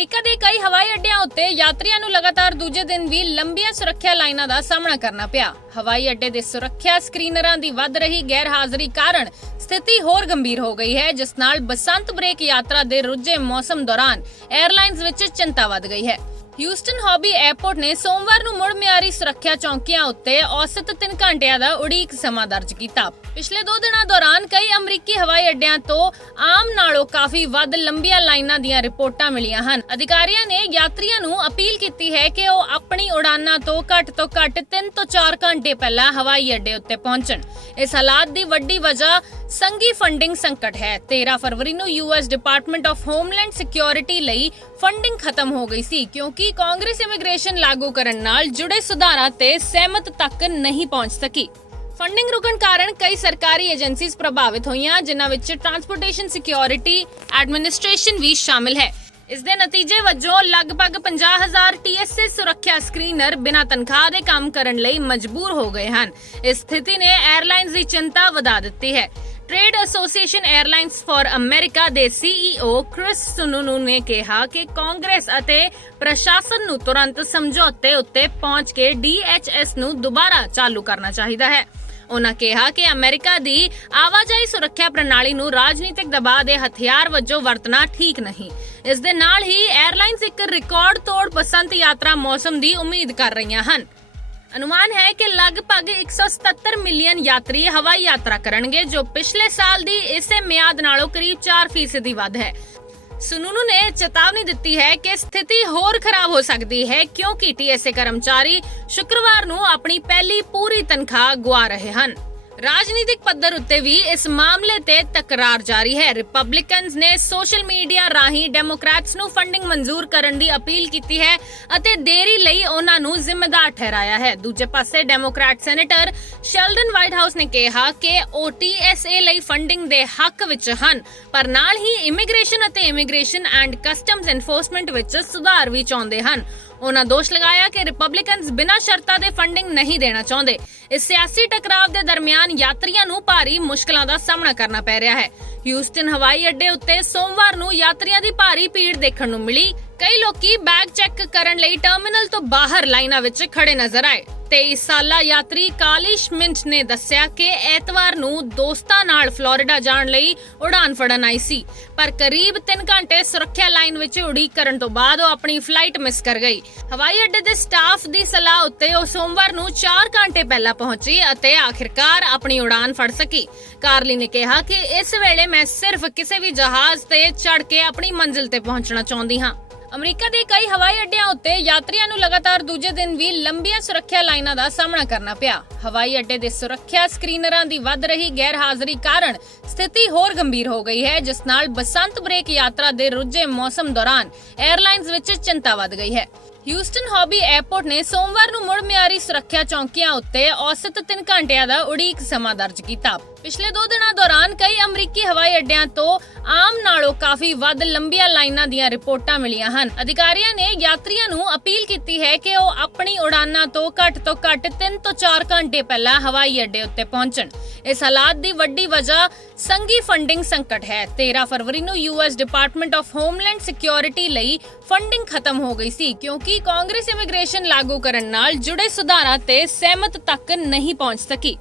America ਦੇ ਕਈ ਹਵਾਈ ਅੱਡਿਆਂ ਉੱਤੇ ਯਾਤਰੀਆਂ ਨੂੰ ਲਗਾਤਾਰ ਦੂਜੇ ਦਿਨ ਵੀ ਲੰਬੀਆਂ ਸੁਰੱਖਿਆ ਲਾਈਨਾਂ ਦਾ ਸਾਹਮਣਾ ਕਰਨਾ ਪਿਆ। ਹਵਾਈ ਅੱਡੇ ਦੇ ਸੁਰੱਖਿਆ ਸਕਰੀਨਰਾਂ ਦੀ ਵੱਧ ਰਹੀ ਗੈਰ ਹਾਜ਼ਰੀ ਕਾਰਨ ਸਥਿਤੀ ਹੋਰ ਗੰਭੀਰ ਹੋ ਗਈ ਹੈ, ਜਿਸ ਨਾਲ ਬਸੰਤ ਬ੍ਰੇਕ ਯਾਤਰਾ ਦੇ ਰੁੱਝੇ ਮੌਸਮ ਦੌਰਾਨ 에ਅਰਲਾਈਨਜ਼ ਵਿੱਚ ਚਿੰਤਾ ਵੱਧ ਗਈ ਹੈ। ਹਿਊਸਟਨ ਹੌਬੀ 에ਅਰਪੋਰਟ ਨੇ ਸੋਮਵਾਰ ਨੂੰ ਮੁੜ ਮਿਆਰੀ ਸੁਰੱਖਿਆ ਚੌਂਕੀਆਂ ਉੱਤੇ ਔਸਤ 3 ਘੰਟਿਆਂ ਦਾ ਉਡੀਕ ਸਮਾਂ ਦਰਜ ਕੀਤਾ। ਪਿਛਲੇ 2 ਦਿਨਾਂ ਦੌਰਾਨ ਕਈ ਅਮਰੀਕੀ ਹਵਾਈ ਅੱਡਿਆਂ ਤੋਂ ਆਮ ਨਾਲੋਂ ਕਾਫੀ ਵੱਧ ਲੰਬੀਆਂ ਲਾਈਨਾਂ ਦੀਆਂ ਰਿਪੋਰਟਾਂ ਮਿਲੀਆਂ ਹਨ। ਅਧਿਕਾਰੀਆਂ ਨੇ ਯਾਤਰੀਆਂ ਨੂੰ ਅਪੀਲ ਕੀਤੀ ਹੈ ਕਿ ਉਹ ਆਪਣੀ ਉਡਾਨਾਂ ਤੋਂ ਘੱਟ 3 ਤੋਂ 4 ਘੰਟੇ ਪਹਿਲਾਂ ਹਵਾਈ ਅੱਡੇ ਉੱਤੇ ਪਹੁੰਚਣ। ਇਸ ਹਾਲਾਤ ਦੀ ਵੱਡੀ ਵਜ੍ਹਾ ਸੰਘੀ ਫੰਡਿੰਗ ਸੰਕਟ ਹੈ। 13 ਫਰਵਰੀ ਨੂੰ US department of homeland security ਲਈ ਫੰਡਿੰਗ ਖਤਮ ਹੋ ਗਈ ਸੀ, ਕਿਉਂਕਿ ਕਾਂਗਰਸ ਇਮੀਗ੍ਰੇਸ਼ਨ ਲਾਗੂ ਕਰਨ ਨਾਲ ਜੁੜੇ ਸੁਧਾਰਾਂ ਤੇ ਸਹਿਮਤ ਤੱਕ ਨਹੀਂ ਪਹੁੰਚ ਸਕੀ। ਫੰਡਿੰਗ ਰੁਕਣ ਕਾਰਨ ਕਈ ਸਰਕਾਰੀ ਏਜੰਸੀਜ਼ ਪ੍ਰਭਾਵਿਤ ਹੋਈਆਂ, ਜਿਨ੍ਹਾਂ ਵਿੱਚ ਟਰਾਂਸਪੋਰਟੇਸ਼ਨ ਸਿਕਿਉਰਿਟੀ ਐਡਮਿਨਿਸਟ੍ਰੇਸ਼ਨ ਵੀ ਸ਼ਾਮਿਲ ਹੈ। ਇਸ ਦੇ ਨਤੀਜੇ ਵਜੋਂ ਲਗਭਗ 50,000 TSA ਸੁਰੱਖਿਆ ਸਕਰੀਨਰ ਬਿਨਾਂ ਤਨਖਾਹ ਦੇ ਕੰਮ ਕਰਨ ਲਈ ਮਜਬੂਰ ਹੋ ਗਏ ਹਨ। ਇਸ ਸਥਿਤੀ ਨੇ 에ਅਰਲਾਈਨਜ਼ ਦੀ ਚਿੰਤਾ ਵਧਾ ਦਿੱਤੀ ਹੈ। ਟ੍ਰੇਡ ਐਸੋਸੀਏਸ਼ਨ 에ਅਰਲਾਈਨਜ਼ ਫਾਰ ਅਮਰੀਕਾ ਦੇ CEO ਕ੍ਰਿਸ ਸੁਨੂਨੂ ਨੇ ਕਿਹਾ ਕਿ ਕਾਂਗਰਸ ਅਤੇ ਪ੍ਰਸ਼ਾਸਨ ਨੂੰ ਤੁਰੰਤ ਸਮਝੌਤੇ ਉੱਤੇ ਪਹੁੰਚ ਕੇ DHS ਨੂੰ ਦੁਬਾਰਾ ਚਾਲੂ ਕਰਨਾ ਚਾਹੀਦਾ ਹੈ। ਉਨ੍ਹਾਂ ਕਿਹਾ ਕਿ ਅਮਰੀਕਾ ਦੀ ਆਵਾਜਾਈ ਸੁਰੱਖਿਆ ਪ੍ਰਣਾਲੀ ਨੂੰ ਰਾਜਨੀਤਿਕ ਦਬਾਅ ਦੇ ਹਥਿਆਰ ਵਜੋਂ ਵਰਤਣਾ ਠੀਕ ਨਹੀਂ। ਇਸ ਦੇ ਨਾਲ ਹੀ 에ਅਰਲਾਈਨਜ਼ ਇੱਕ ਰਿਕਾਰਡ ਤੋੜ ਬਸੰਤ ਯਾਤਰਾ ਮੌਸਮ ਦੀ ਉਮੀਦ ਕਰ ਰਹੀਆਂ ਹਨ। ਅਨੁਮਾਨ ਹੈ ਕਿ ਲਗਭਗ 177 ਮਿਲੀਅਨ ਯਾਤਰੀ ਹਵਾਈ ਯਾਤਰਾ ਕਰਨਗੇ, ਜੋ ਪਿਛਲੇ ਸਾਲ ਦੀ ਇਸੇ ਮਿਆਦ ਨਾਲੋਂ ਕਰੀਬ 4% ਵੱਧ ਹੈ। ਸੁਨੂਨੂ ਨੇ ਚੇਤਾਵਨੀ ਦਿੱਤੀ ਹੈ ਕਿ ਸਥਿਤੀ ਹੋਰ ਖਰਾਬ ਹੋ ਸਕਦੀ ਹੈ, ਕਿਉਂਕਿ TSA ਕਰਮਚਾਰੀ ਸ਼ੁੱਕਰਵਾਰ ਨੂੰ ਆਪਣੀ ਪਹਿਲੀ ਪੂਰੀ ਤਨਖਾਹ ਗੁਆ ਰਹੇ ਹਨ। ਰਾਜਨੀਤਿਕ ਪੱਧਰ ਉੱਤੇ ਵੀ ਇਸ ਮਾਮਲੇ ਤੇ ਤਕਰਾਰ ਜਾਰੀ ਹੈ। ਰਿਪਬਲਿਕਨਜ਼ ਨੇ ਸੋਸ਼ਲ ਮੀਡੀਆ ਰਾਹੀਂ ਡੈਮੋਕ੍ਰੈਟਸ ਨੂੰ ਫੰਡਿੰਗ ਮਨਜ਼ੂਰ ਕਰਨ ਦੀ ਅਪੀਲ ਕੀਤੀ ਹੈ ਅਤੇ ਦੇਰੀ ਲਈ ਉਹਨਾਂ ਨੂੰ ਜ਼ਿੰਮੇਵਾਰ ਠਹਿਰਾਇਆ ਹੈ। ਦੂਜੇ ਪਾਸੇ Democrat senator Sheldon white house ਨੇ ਕਿਹਾ ਕਿ ਉਹ TSA ਲਈ ਫੰਡਿੰਗ ਦੇ ਹੱਕ ਵਿੱਚ ਹਨ, ਪਰ ਨਾਲ ਹੀ ਇਮੀਗ੍ਰੇਸ਼ਨ ਅਤੇ ਇਮੀਗ੍ਰੇਸ਼ਨ ਐਂਡ ਕਸਟਮਜ਼ ਐਨਫੋਰਸਮੈਂਟ ਵਿੱਚ ਸੁਧਾਰ ਵੀ ਚਾਹੁੰਦੇ ਹਨ। ਉਹਨਾਂ ਦੋਸ਼ ਲਗਾਇਆ ਕਿ ਰਿਪਬਲਿਕਨਜ਼ ਬਿਨਾਂ ਸ਼ਰਤਾਂ ਦੇ ਫੰਡਿੰਗ ਨਹੀਂ ਦੇਣਾ ਚਾਹੁੰਦੇ। ਇਸ ਸਿਆਸੀ ਟਕਰਾਅ ਦੇ ਦਰਮਿਆਨ ਯਾਤਰੀਆਂ ਨੂੰ ਭਾਰੀ ਮੁਸ਼ਕਲਾਂ ਦਾ ਸਾਹਮਣਾ ਕਰਨਾ ਪੈ ਰਿਹਾ ਹੈ। ਹਿਊਸਟਨ ਹਵਾਈ ਅੱਡੇ ਉੱਤੇ ਸੋਮਵਾਰ ਨੂੰ ਯਾਤਰੀਆਂ ਦੀ ਭਾਰੀ ਭੀੜ ਦੇਖਣ ਨੂੰ ਮਿਲੀ। ਕਈ ਲੋਕੀ ਬੈਗ ਚੈੱਕ ਕਰਨ ਲਈ ਟਰਮੀਨਲ ਤੋਂ ਬਾਹਰ ਲਾਈਨਾਂ ਵਿੱਚ ਖੜੇ ਨਜ਼ਰ ਆਏ। 23 ਸਾਲਾ ਯਾਤਰੀ ਕਾਲੀ ਸ਼ਮਿੰਟ ਨੇ ਦੱਸਿਆ ਕਿ ਐਤਵਾਰ ਨੂੰ ਦੋਸਤਾਂ ਨਾਲ ਫਲੋਰੀਡਾ ਜਾਣ ਲਈ ਉਡਾਨ ਫੜਨ ਆਈ ਸੀ, ਪਰ ਕਰੀਬ 3 ਘੰਟੇ ਸੁਰੱਖਿਆ ਲਾਈਨ ਵਿੱਚ ਉਡੀਕ ਕਰਨ ਤੋਂ ਬਾਅਦ ਉਹ ਆਪਣੀ ਫਲਾਈਟ ਮਿਸ ਕਰ ਗਈ। ਹਵਾਈ ਅੱਡੇ ਦੇ ਸਟਾਫ ਦੀ ਸਲਾਹ ਉੱਤੇ ਉਹ ਸੋਮਵਾਰ ਨੂੰ 4 ਘੰਟੇ ਪਹਿਲਾਂ ਪਹੁੰਚੀ ਅਤੇ ਆਖਿਰਕਾਰ ਆਪਣੀ ਉਡਾਨ ਫੜ ਸਕੀ। ਕਾਰਲੀ ਨੇ ਕਿਹਾ ਕਿ ਇਸ ਵੇਲੇ ਮੈਂ ਸਿਰਫ ਕਿਸੇ ਵੀ ਜਹਾਜ਼ ਤੇ ਚੜ੍ਹ ਕੇ ਆਪਣੀ ਮੰਜ਼ਿਲ ਤੇ ਪਹੁੰਚਣਾ ਚਾਹੁੰਦੀ ਹਾਂ। ਅਮਰੀਕਾ ਦੇ ਕਈ ਹਵਾਈ ਅੱਡਿਆਂ ਉੱਤੇ ਯਾਤਰੀਆਂ ਨੂੰ ਲਗਾਤਾਰ ਦੂਜੇ ਦਿਨ ਵੀ ਲੰਬੀਆਂ ਸੁਰੱਖਿਆ ਲਾਈਨਾਂ ਦਾ ਸਾਹਮਣਾ ਕਰਨਾ ਪਿਆ। ਹਵਾਈ ਅੱਡੇ ਦੇ ਸੁਰੱਖਿਆ ਸਕਰੀਨਰਾਂ ਦੀ ਵੱਧ ਰਹੀ ਗੈਰ ਹਾਜ਼ਰੀ ਕਾਰਨ ਸਥਿਤੀ ਹੋਰ ਗੰਭੀਰ ਹੋ ਗਈ ਹੈ, ਜਿਸ ਨਾਲ ਬਸੰਤ ਬ੍ਰੇਕ ਯਾਤਰਾ ਦੇ ਰੁੱਝੇ ਮੌਸਮ ਦੌਰਾਨ 에ਅਰਲਾਈਨਜ਼ ਵਿੱਚ ਚਿੰਤਾ ਵੱਧ ਗਈ ਹੈ। ਹਿਊਸਟਨ ਹੌਬੀ 에ਅਰਪੋਰਟ ਨੇ ਸੋਮਵਾਰ ਨੂੰ ਮੁੜ ਮਿਆਰੀ ਸੁਰੱਖਿਆ ਚੌਂਕੀਆਂ ਉੱਤੇ ਔਸਤ 3 ਘੰਟਿਆਂ ਦਾ ਉਡੀਕ ਸਮਾਂ ਦਰਜ ਕੀਤਾ। ਪਿਛਲੇ 2 ਦਿਨਾਂ ਦੌਰਾਨ ਕਈ ਅਮਰੀਕੀ ਹਵਾਈ ਅੱਡਿਆਂ ਤੋਂ ਆਮ ਨਾਲੋਂ ਕਾਫੀ ਵੱਧ ਲੰਬੀਆਂ ਲਾਈਨਾਂ ਦੀਆਂ ਰਿਪੋਰਟਾਂ ਮਿਲੀਆਂ ਹਨ। ਅਧਿਕਾਰੀਆਂ ਨੇ ਯਾਤਰੀਆਂ ਨੂੰ ਅਪੀਲ ਕੀਤੀ ਹੈ ਕਿ ਉਹ ਆਪਣੀ ਉਡਾਨਾਂ ਤੋਂ ਘੱਟ 3 ਤੋਂ 4 ਘੰਟੇ ਪਹਿਲਾਂ ਹਵਾਈ ਅੱਡੇ ਉੱਤੇ ਪਹੁੰਚਣ। ਇਸ ਹਾਲਾਤ ਦੀ ਵੱਡੀ ਵਜ੍ਹਾ ਸੰਘੀ ਫੰਡਿੰਗ ਸੰਕਟ ਹੈ। 13 ਫਰਵਰੀ ਨੂੰ US department of homeland security ਲਈ ਫੰਡਿੰਗ ਖਤਮ ਹੋ ਗਈ ਸੀ, ਕਿਉਂਕਿ ਕਾਂਗਰਸ ਇਮੀਗ੍ਰੇਸ਼ਨ ਲਾਗੂ ਕਰਨ ਨਾਲ ਜੁੜੇ ਸੁਧਾਰਾਂ ਤੇ ਸਹਿਮਤ ਤੱਕ ਨਹੀਂ ਪਹੁੰਚ ਸਕੀ।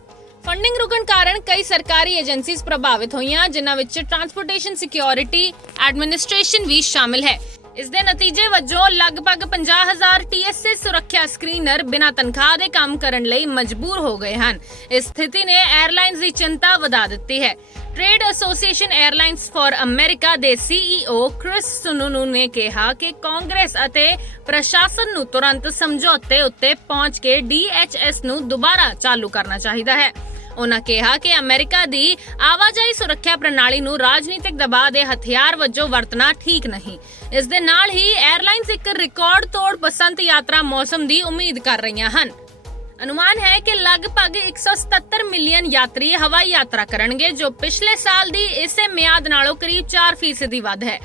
ਫੰਡਿੰਗ ਰੁਕਣ ਕਾਰਨ ਕਈ ਸਰਕਾਰੀ ਏਜੰਸੀਜ਼ ਪ੍ਰਭਾਵਿਤ ਹੋਈਆਂ, ਜਿਨ੍ਹਾਂ ਵਿੱਚ ਟਰਾਂਸਪੋਰਟੇਸ਼ਨ ਸਿਕਿਉਰਿਟੀ ਐਡਮਿਨਿਸਟ੍ਰੇਸ਼ਨ ਵੀ ਸ਼ਾਮਿਲ ਹੈ। ਇਸ ਦੇ ਨਤੀਜੇ ਵਜੋਂ ਲਗਭਗ 50,000 TSA ਸੁਰੱਖਿਆ ਸਕਰੀਨਰ ਬਿਨਾਂ ਤਨਖਾਹ ਦੇ ਕੰਮ ਕਰਨ ਲਈ ਮਜਬੂਰ ਹੋ ਗਏ ਹਨ। ਇਸ ਸਥਿਤੀ ਨੇ 에ਅਰਲਾਈਨਜ਼ ਦੀ ਚਿੰਤਾ ਵਧਾ ਦਿੱਤੀ ਹੈ। ਟ੍ਰੇਡ ਐਸੋਸੀਏਸ਼ਨ 에ਅਰਲਾਈਨਜ਼ ਫਾਰ ਅਮਰੀਕਾ ਦੇ CEO ਕ੍ਰਿਸ ਸੁਨੂਨੂ ਨੇ ਕਿਹਾ ਕਿ ਕਾਂਗਰਸ ਅਤੇ ਪ੍ਰਸ਼ਾਸਨ ਨੂੰ ਤੁਰੰਤ ਸਮਝੌਤੇ ਉੱਤੇ ਪਹੁੰਚ ਕੇ DHS ਨੂੰ ਦੁਬਾਰਾ ਚਾਲੂ ਕਰਨਾ ਚਾਹੀਦਾ ਹੈ। ਉਨ੍ਹਾਂ ਕਿਹਾ ਕਿ ਅਮਰੀਕਾ ਦੀ ਆਵਾਜਾਈ ਸੁਰੱਖਿਆ ਪ੍ਰਣਾਲੀ ਨੂੰ ਰਾਜਨੀਤਿਕ ਦਬਾਅ ਦੇ ਹਥਿਆਰ ਵਜੋਂ ਵਰਤਣਾ ਠੀਕ ਨਹੀਂ। ਇਸ ਦੇ ਨਾਲ ਹੀ 에ਅਰਲਾਈਨਜ਼ ਇੱਕ ਰਿਕਾਰਡ ਤੋੜ ਬਸੰਤ ਯਾਤਰਾ ਮੌਸਮ ਦੀ ਉਮੀਦ ਕਰ ਰਹੀਆਂ ਹਨ। ਅਨੁਮਾਨ ਹੈ ਕਿ ਲਗਭਗ 177 ਮਿਲੀਅਨ ਯਾਤਰੀ ਹਵਾਈ ਯਾਤਰਾ ਕਰਨਗੇ, ਜੋ ਪਿਛਲੇ ਸਾਲ ਦੀ ਇਸੇ ਮਿਆਦ ਨਾਲੋਂ ਕਰੀਬ 4% ਵੱਧ ਹੈ।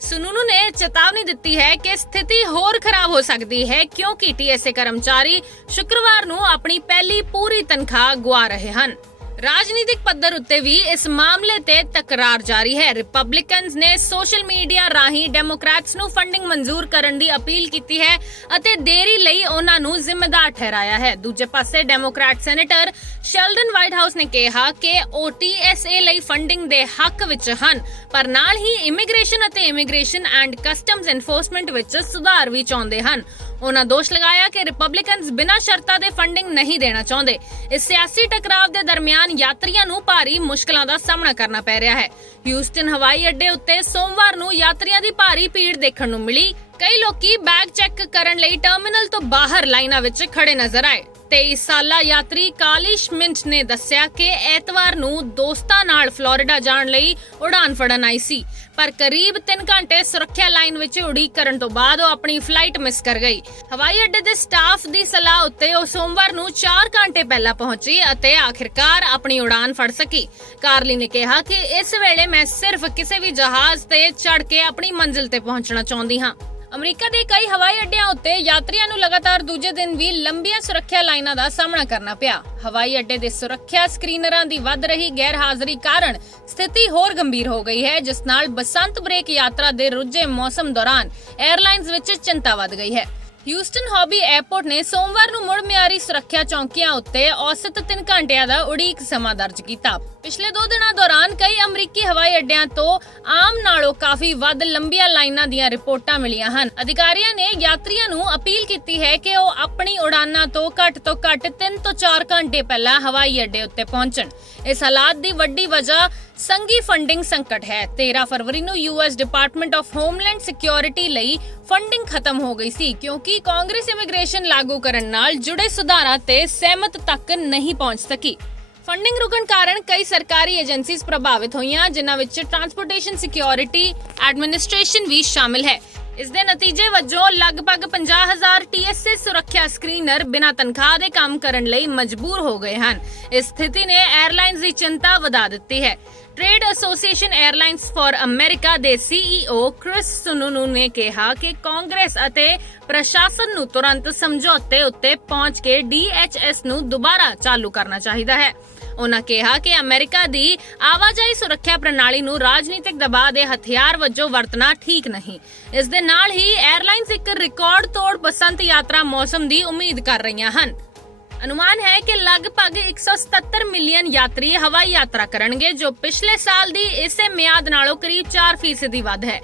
ਸੁਨੂਨੂ ਨੇ ਚੇਤਾਵਨੀ ਦਿੱਤੀ ਹੈ ਕਿ ਸਥਿਤੀ ਹੋਰ ਖਰਾਬ ਹੋ ਸਕਦੀ ਹੈ, ਕਿਉਂਕਿ TSA ਕਰਮਚਾਰੀ ਸ਼ੁੱਕਰਵਾਰ ਨੂੰ ਆਪਣੀ ਪਹਿਲੀ ਪੂਰੀ ਤਨਖਾਹ ਗੁਆ ਰਹੇ ਹਨ। ਰਾਜਨੀਤਿਕ ਪੱਧਰ ਉੱਤੇ ਵੀ ਇਸ ਮਾਮਲੇ ਤੇ ਤਕਰਾਰ ਜਾਰੀ ਹੈ। ਰਿਪਬਲਿਕਨਸ ਨੇ ਸੋਸ਼ਲ ਮੀਡੀਆ ਰਾਹੀਂ ਡੈਮੋਕ੍ਰੈਟਸ ਨੂੰ ਫੰਡਿੰਗ ਮਨਜ਼ੂਰ ਕਰਨ ਦੀ ਅਪੀਲ ਕੀਤੀ ਹੈ ਅਤੇ ਦੇਰੀ ਲਈ ਉਹਨਾਂ ਨੂੰ ਜ਼ਿੰਮੇਵਾਰ ਠਹਿਰਾਇਆ ਹੈ। ਦੂਜੇ ਪਾਸੇ Democrat senator Sheldon white house ਨੇ ਕਿਹਾ ਕਿ ਉਹ TSA ਲਈ ਫੰਡਿੰਗ ਦੇ ਹੱਕ ਵਿੱਚ ਹਨ, ਪਰ ਨਾਲ ਹੀ ਇਮੀਗ੍ਰੇਸ਼ਨ ਅਤੇ ਇਮੀਗ੍ਰੇਸ਼ਨ ਐਂਡ ਕਸਟਮਜ਼ ਐਨਫੋਰਸਮੈਂਟ ਵਿੱਚ ਸੁਧਾਰ ਵੀ ਚਾਹੁੰਦੇ ਹਨ। ਉਹਨਾਂ ਦੋਸ਼ ਲਗਾਇਆ ਕਿ ਰਿਪਬਲਿਕਨਸ ਬਿਨਾਂ ਸ਼ਰਤਾਂ ਦੇ ਫੰਡਿੰਗ ਨਹੀਂ ਦੇਣਾ ਚਾਹੁੰਦੇ। ਇਸ ਸਿਆਸੀ ਟਕਰਾਅ ਦੇ ਦਰਮਿਆਨ ਯਾਤਰੀਆਂ ਨੂੰ ਭਾਰੀ ਮੁਸ਼ਕਲਾਂ ਦਾ ਸਾਹਮਣਾ ਕਰਨਾ ਪੈ ਰਿਹਾ ਹੈ। ਹਿਊਸਟਨ ਹਵਾਈ ਅੱਡੇ ਉੱਤੇ ਸੋਮਵਾਰ ਨੂੰ ਯਾਤਰੀਆਂ ਦੀ ਭਾਰੀ ਭੀੜ ਦੇਖਣ ਨੂੰ ਮਿਲੀ। ਕਈ ਲੋਕੀ ਬੈਗ ਚੈੱਕ ਕਰਨ ਲਈ ਟਰਮੀਨਲ ਤੋਂ ਬਾਹਰ ਲਾਈਨਾਂ ਵਿੱਚ ਖੜੇ ਨਜ਼ਰ ਆਏ। 23 ਸਾਲਾ ਯਾਤਰੀ ਕਾਲੀ ਸ਼ਮਿੰਟ ਨੇ ਦੱਸਿਆ ਕਿ ਐਤਵਾਰ ਨੂੰ ਦੋਸਤਾਂ ਨਾਲ ਫਲੋਰੀਡਾ ਜਾਣ ਲਈ ਉਡਾਨ ਫੜਨ ਆਈ ਸੀ, ਪਰ ਕਰੀਬ 3 ਘੰਟੇ ਸੁਰੱਖਿਆ ਲਾਈਨ ਵਿੱਚ ਉਡੀਕ ਕਰਨ ਤੋਂ ਬਾਅਦ ਉਹ ਆਪਣੀ ਫਲਾਈਟ ਮਿਸ ਕਰ ਗਈ। ਹਵਾਈ ਅੱਡੇ ਦੇ ਸਟਾਫ ਦੀ ਸਲਾਹ ਉੱਤੇ ਉਹ ਸੋਮਵਾਰ ਨੂੰ 4 ਘੰਟੇ ਪਹਿਲਾਂ ਪਹੁੰਚੀ ਅਤੇ ਆਖਿਰਕਾਰ ਆਪਣੀ ਉਡਾਨ ਫੜ ਸਕੀ। ਕਾਰਲੀ ਨੇ ਕਿਹਾ ਕਿ ਇਸ ਵੇਲੇ ਮੈਂ ਸਿਰਫ ਕਿਸੇ ਵੀ ਜਹਾਜ਼ ਤੇ ਚੜ੍ਹ ਕੇ ਆਪਣੀ ਮੰਜ਼ਿਲ ਤੇ ਪਹੁੰਚਣਾ ਚਾਹੁੰਦੀ ਹਾਂ। ਅਮਰੀਕਾ ਦੇ ਕਈ ਹਵਾਈ ਅੱਡਿਆਂ ਉੱਤੇ ਯਾਤਰੀਆਂ ਨੂੰ ਲਗਾਤਾਰ ਦੂਜੇ ਦਿਨ ਵੀ ਲੰਬੀਆਂ ਸੁਰੱਖਿਆ ਲਾਈਨਾਂ ਦਾ ਸਾਹਮਣਾ ਕਰਨਾ ਪਿਆ। ਹਵਾਈ ਅੱਡੇ ਦੇ ਸੁਰੱਖਿਆ ਸਕਰੀਨਰਾਂ ਦੀ ਵੱਧ ਰਹੀ ਗੈਰ ਹਾਜ਼ਰੀ ਕਾਰਨ ਸਥਿਤੀ ਹੋਰ ਗੰਭੀਰ ਹੋ ਗਈ ਹੈ, ਜਿਸ ਨਾਲ ਬਸੰਤ ਬ੍ਰੇਕ ਯਾਤਰਾ ਦੇ ਰੁੱਝੇ ਮੌਸਮ ਦੌਰਾਨ 에ਅਰਲਾਈਨਸ ਵਿੱਚ ਚਿੰਤਾ ਵੱਧ ਗਈ ਹੈ। ਹਿਊਸਟਨ ਹੌਬੀ 에ਅਰਪੋਰਟ ਨੇ ਸੋਮਵਾਰ ਨੂੰ ਮੁੜ ਮਿਆਰੀ ਸੁਰੱਖਿਆ ਚੌਂਕੀਆਂ ਉੱਤੇ ਔਸਤ 3 ਘੰਟਿਆਂ ਦਾ ਉਡੀਕ ਸਮਾਂ ਦਰਜ ਕੀਤਾ। ਪਿਛਲੇ 2 ਦਿਨਾਂ ਦੌਰਾਨ ਕਈ ਅਮਰੀਕੀ ਹਵਾਈ ਅੱਡਿਆਂ ਤੋਂ ਆਮ ਨਾਲੋਂ ਕਾਫੀ ਵੱਧ ਲੰਬੀਆਂ ਲਾਈਨਾਂ ਦੀਆਂ ਰਿਪੋਰਟਾਂ ਮਿਲੀਆਂ ਹਨ। ਅਧਿਕਾਰੀਆਂ ਨੇ ਯਾਤਰੀਆਂ ਨੂੰ ਅਪੀਲ ਕੀਤੀ ਹੈ ਕਿ ਉਹ ਆਪਣੀ ਉਡਾਨਾਂ ਤੋਂ ਘੱਟ 3 ਤੋਂ 4 ਘੰਟੇ ਪਹਿਲਾਂ ਹਵਾਈ ਅੱਡੇ ਉੱਤੇ ਪਹੁੰਚਣ। ਇਸ ਹਾਲਾਤ ਦੀ ਵੱਡੀ ਵਜ੍ਹਾ ਸੰਘੀ ਫੰਡਿੰਗ ਸੰਕਟ ਹੈ। 13 ਫਰਵਰੀ ਨੂੰ US department of homeland security ਲਈ ਫੰਡਿੰਗ ਖਤਮ ਹੋ ਗਈ ਸੀ, ਕਿਉਂਕਿ ਕਾਂਗਰਸ ਇਮੀਗ੍ਰੇਸ਼ਨ ਲਾਗੂ ਕਰਨ ਨਾਲ ਜੁੜੇ ਸੁਧਾਰਾਂ ਤੇ ਸਹਿਮਤ ਤੱਕ ਨਹੀਂ ਪਹੁੰਚ ਸਕੀ। ਫੰਡਿੰਗ ਰੁਕਣ ਕਾਰਨ ਕਈ ਸਰਕਾਰੀ ਏਜੰਸੀਜ਼ ਪ੍ਰਭਾਵਿਤ ਹੋਈਆਂ, ਜਿਨ੍ਹਾਂ ਵਿੱਚ ਟਰਾਂਸਪੋਰਟੇਸ਼ਨ ਸਿਕਿਉਰਿਟੀ ਐਡਮਿਨਿਸਟ੍ਰੇਸ਼ਨ ਵੀ ਸ਼ਾਮਿਲ ਹੈ। ਇਸ ਦੇ ਨਤੀਜੇ ਵਜੋਂ ਲਗਭਗ 50,000 TSA ਸੁਰੱਖਿਆ ਸਕਰੀਨਰ ਬਿਨਾਂ ਤਨਖਾਹ ਦੇ ਕੰਮ ਕਰਨ ਲਈ ਮਜਬੂਰ ਹੋ ਗਏ ਹਨ। ਇਸ ਸਥਿਤੀ ਨੇ 에ਅਰਲਾਈਨਸ ਦੀ ਚਿੰਤਾ ਵਧਾ ਦਿੱਤੀ ਹੈ। Trade association airlines for America ਦੇ CEO ਕ੍ਰਿਸ ਸੁਨੂਨੂ ਨੇ ਕਿਹਾ ਕਿ ਕਾਂਗਰਸ ਅਤੇ ਪ੍ਰਸ਼ਾਸਨ ਨੂੰ ਤੁਰੰਤ ਸਮਝੌਤੇ ਉੱਤੇ ਪਹੁੰਚ ਕੇ DHS ਨੂੰ ਦੁਬਾਰਾ ਚਾਲੂ ਕਰਨਾ ਚਾਹੀਦਾ ਹੈ। ਉਹਨਾਂ ਕਿਹਾ ਕਿ ਅਮਰੀਕਾ ਦੀ ਆਵਾਜਾਈ ਸੁਰੱਖਿਆ ਪ੍ਰਣਾਲੀ ਨੂੰ ਰਾਜਨੀਤਿਕ ਦਬਾਅ ਦੇ ਹਥਿਆਰ ਵਜੋਂ ਵਰਤਣਾ ਠੀਕ ਨਹੀਂ। ਇਸ ਦੇ ਨਾਲ ਹੀ 에ਅਰਲਾਈਨਸ ਇੱਕ ਰਿਕਾਰਡ ਤੋੜ ਬਸੰਤ ਯਾਤਰਾ ਮੌਸਮ ਦੀ ਉਮੀਦ ਕਰ ਰਹੀਆਂ ਹਨ। ਅਨੁਮਾਨ ਹੈ ਕਿ ਲਗਭਗ 177 ਮਿਲੀਅਨ ਯਾਤਰੀ ਹਵਾਈ ਯਾਤਰਾ ਕਰਨਗੇ, ਜੋ ਪਿਛਲੇ ਸਾਲ ਦੀ ਇਸੇ ਮਿਆਦ ਨਾਲੋਂ ਕਰੀਬ 4% ਵੱਧ ਹੈ।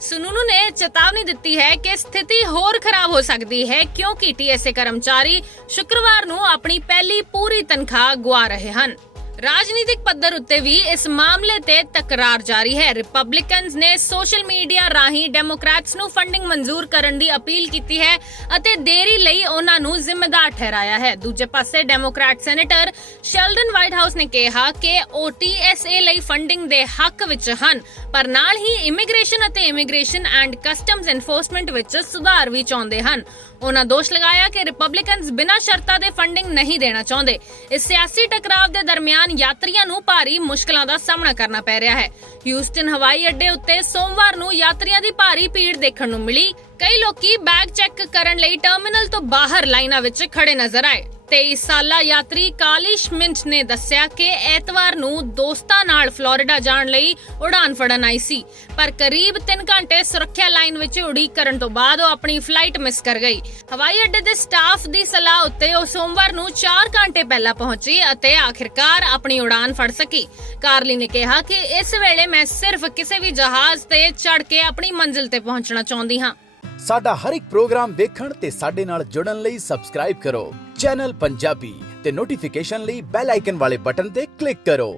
ਸੁਨੂਨੂ ਨੇ ਚੇਤਾਵਨੀ ਦਿੱਤੀ ਹੈ ਕਿ ਸਥਿਤੀ ਹੋਰ ਖਰਾਬ ਹੋ ਸਕਦੀ ਹੈ, ਕਿਉਂਕਿ TSA ਕਰਮਚਾਰੀ ਸ਼ੁੱਕਰਵਾਰ ਨੂੰ ਆਪਣੀ ਪਹਿਲੀ ਪੂਰੀ ਤਨਖਾਹ ਗੁਆ ਰਹੇ ਹਨ। ਰਾਜਨੀਤਿਕ ਪੱਧਰ ਉੱਤੇ ਵੀ ਇਸ ਮਾਮਲੇ ਤੇ ਤਕਰਾਰ ਜਾਰੀ ਹੈ। ਰਿਪਬਲਿਕਨਸ ਨੇ ਸੋਸ਼ਲ ਮੀਡੀਆ ਰਾਹੀਂ ਡੈਮੋਕ੍ਰੈਟਸ ਨੂੰ ਫੰਡਿੰਗ ਮਨਜ਼ੂਰ ਕਰਨ ਦੀ ਅਪੀਲ ਕੀਤੀ ਹੈ ਅਤੇ ਦੇਰੀ ਲਈ ਉਹਨਾਂ ਨੂੰ ਜ਼ਿੰਮੇਵਾਰ ਠਹਿਰਾਇਆ ਹੈ। ਦੂਜੇ ਪਾਸੇ Democrat senator Sheldon white house ਨੇ ਕਿਹਾ ਕਿ ਉਹ TSA ਲਈ ਫੰਡਿੰਗ ਦੇ ਹੱਕ ਵਿੱਚ ਹਨ, ਪਰ ਨਾਲ ਹੀ ਇਮੀਗ੍ਰੇਸ਼ਨ ਅਤੇ ਇਮੀਗ੍ਰੇਸ਼ਨ ਐਂਡ ਕਸਟਮਜ਼ ਐਨਫੋਰਸਮੈਂਟ ਵਿੱਚ ਸੁਧਾਰ ਵੀ ਚਾਹੁੰਦੇ ਹਨ। ਉਹਨਾਂ ਦੋਸ਼ ਲਗਾਇਆ ਕਿ ਰਿਪਬਲਿਕਨਸ ਬਿਨਾਂ ਸ਼ਰਤਾਂ ਦੇ ਫੰਡਿੰਗ ਨਹੀਂ ਦੇਣਾ ਚਾਹੁੰਦੇ। ਇਸ ਸਿਆਸੀ ਟਕਰਾਅ ਦੇ ਦਰਮਿਆਨ ਯਾਤਰੀਆਂ ਨੂੰ ਭਾਰੀ ਮੁਸ਼ਕਲਾਂ ਦਾ ਸਾਹਮਣਾ ਕਰਨਾ ਪੈ ਰਿਹਾ ਹੈ। ਹਿਊਸਟਨ ਹਵਾਈ ਅੱਡੇ ਉੱਤੇ ਸੋਮਵਾਰ ਨੂੰ ਯਾਤਰੀਆਂ ਦੀ ਭਾਰੀ ਭੀੜ ਦੇਖਣ ਨੂੰ ਮਿਲੀ। ਕਈ ਲੋਕੀ ਬੈਗ ਚੈੱਕ ਕਰਨ ਲਈ ਟਰਮੀਨਲ ਤੋਂ ਬਾਹਰ ਲਾਈਨਾਂ ਵਿੱਚ ਖੜੇ ਨਜ਼ਰ ਆਏ। 23 ਸਾਲਾ ਯਾਤਰੀ ਕਾਲੀ ਸ਼ਮਿੰਟ ਨੇ ਦੱਸਿਆ ਕਿ ਐਤਵਾਰ ਨੂੰ ਦੋਸਤਾਂ ਨਾਲ ਫਲੋਰੀਡਾ ਜਾਣ ਲਈ ਉਡਾਨ ਫੜਨ ਆਈ ਸੀ, ਪਰ ਕਰੀਬ 3 ਘੰਟੇ ਸੁਰੱਖਿਆ ਲਾਈਨ ਵਿੱਚ ਉਡੀਕ ਕਰਨ ਤੋਂ ਬਾਅਦ ਉਹ ਆਪਣੀ ਫਲਾਈਟ ਮਿਸ ਕਰ ਗਈ। ਹਵਾਈ ਅੱਡੇ ਦੇ ਸਟਾਫ ਦੀ ਸਲਾਹ ਉੱਤੇ ਉਹ ਸੋਮਵਾਰ ਨੂੰ 4 ਘੰਟੇ ਪਹਿਲਾਂ ਪਹੁੰਚੀ ਅਤੇ ਆਖਿਰਕਾਰ ਆਪਣੀ ਉਡਾਨ ਫੜ ਸਕੀ। ਕਾਰਲੀ ਨੇ ਕਿਹਾ ਕਿ ਇਸ ਵੇਲੇ ਮੈਂ ਸਿਰਫ ਕਿਸੇ ਵੀ ਜਹਾਜ਼ ਤੇ ਚੜ੍ਹ ਕੇ ਆਪਣੀ ਮੰਜ਼ਿਲ ਤੇ ਪਹੁੰਚਣਾ ਚਾਹੁੰਦੀ ਹਾਂ। ਸਾਡਾ ਹਰ ਇੱਕ ਪ੍ਰੋਗਰਾਮ ਦੇਖਣ ਤੇ ਸਾਡੇ ਨਾਲ ਜੁੜਨ ਲਈ ਸਬਸਕ੍ਰਾਈਬ ਕਰੋ ਚੈਨਲ ਪੰਜਾਬੀ ਤੇ ਨੋਟੀਫਿਕੇਸ਼ਨ ਲਈ ਬੈਲ ਆਈਕਨ ਵਾਲੇ ਬਟਨ ਤੇ ਕਲਿੱਕ ਕਰੋ।